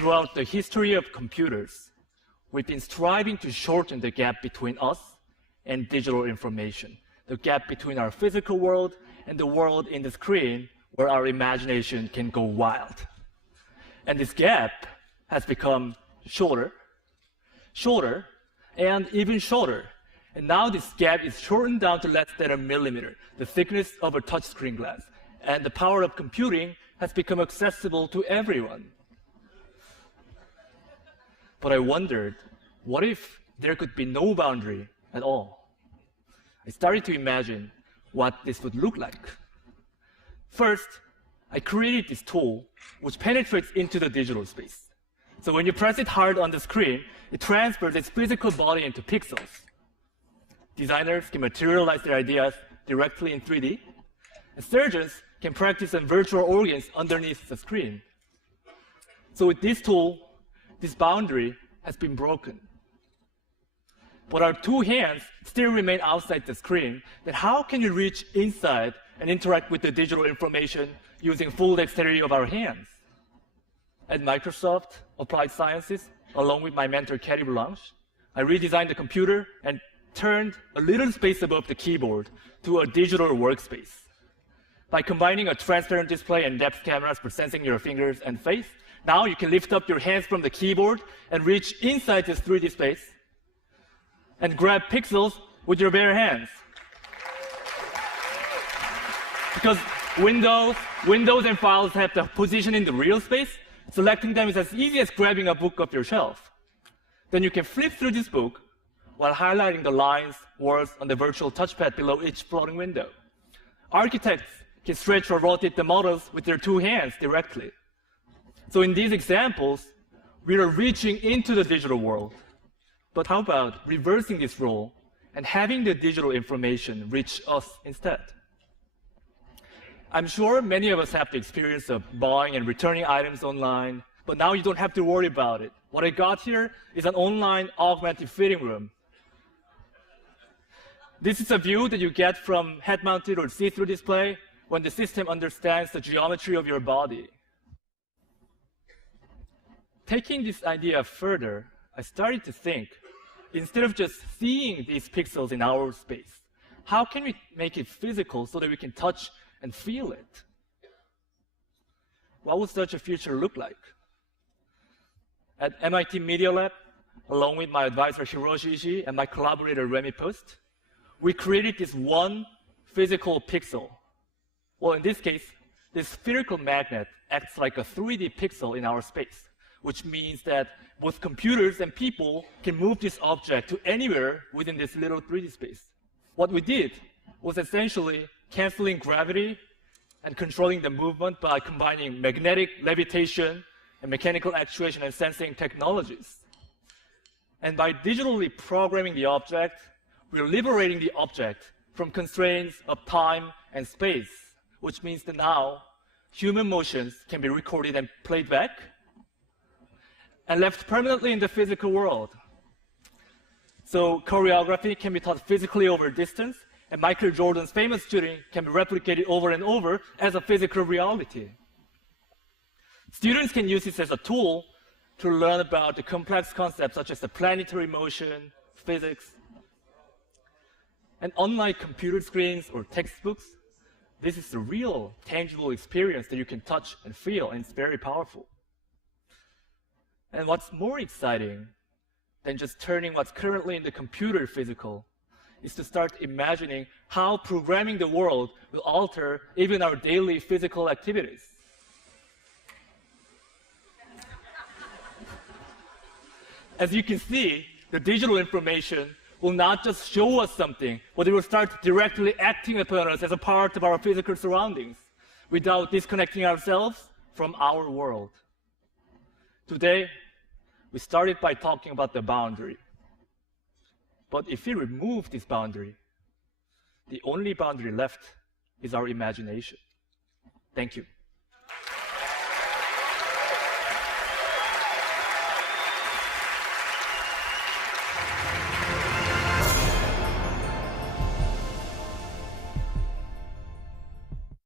Throughout the history of computers, we've been striving to shorten the gap between us and digital information, the gap between our physical world and the world in the screen where our imagination can go wild. And this gap has become shorter, shorter, and even shorter. And now this gap is shortened down to less than a millimeter, the thickness of a touchscreen glass. And the power of computing has become accessible to everyone. But I wondered, what if there could be no boundary at all? I started to imagine what this would look like. First, I created this tool which penetrates into the digital space. So when you press it hard on the screen, it transfers its physical body into pixels. Designers can materialize their ideas directly in 3D, and surgeons can practice on virtual organs underneath the screen. So with this tool, this boundary has been broken. But our two hands still remain outside the screen. Then how can you reach inside and interact with the digital information using full dexterity of our hands? At Microsoft Applied Sciences, along with my mentor, Katie Blanche, I redesigned the computer and turned a little space above the keyboard to a digital workspace. By combining a transparent display and depth cameras for sensing your fingers and face, now you can lift up your hands from the keyboard and reach inside this 3D space and grab pixels with your bare hands. Because Windows and files have the position in the real space, selecting them is as easy as grabbing a book off your shelf. Then you can flip through this book while highlighting the lines, words on the virtual touchpad below each floating window. Architects can stretch or rotate the models with their two hands directly. So in these examples, we are reaching into the digital world. But how about reversing this role and having the digital information reach us instead? I'm sure many of us have the experience of buying and returning items online, but now you don't have to worry about it. What I got here is an online augmented fitting room. This is a view that you get from head-mounted or see-through display when the system understands the geometry of your body. Taking this idea further, I started to think, instead of just seeing these pixels in our space, how can we make it physical so that we can touch and feel it? What would such a future look like? At MIT Media Lab, along with my advisor Hiroshi Ishii and my collaborator Remy Post, we created this one physical pixel. Well, in this case, this spherical magnet acts like a 3D pixel in our space, which means that both computers and people can move this object to anywhere within this little 3D space. What we did was essentially canceling gravity and controlling the movement by combining magnetic levitation and mechanical actuation and sensing technologies. And by digitally programming the object, we're liberating the object from constraints of time and space, which means that now human motions can be recorded and played back and left permanently in the physical world. So choreography can be taught physically over distance, and Michael Jordan's famous shooting can be replicated over and over as a physical reality. Students can use this as a tool to learn about the complex concepts such as the planetary motion, physics. And unlike computer screens or textbooks, this is the real, tangible experience that you can touch and feel, and it's very powerful. And what's more exciting than just turning what's currently in the computer physical is to start imagining how programming the world will alter even our daily physical activities. As you can see, the digital information will not just show us something, but it will start directly acting upon us as a part of our physical surroundings without disconnecting ourselves from our world. Today, we started by talking about the boundary. But if we remove this boundary, the only boundary left is our imagination. Thank you.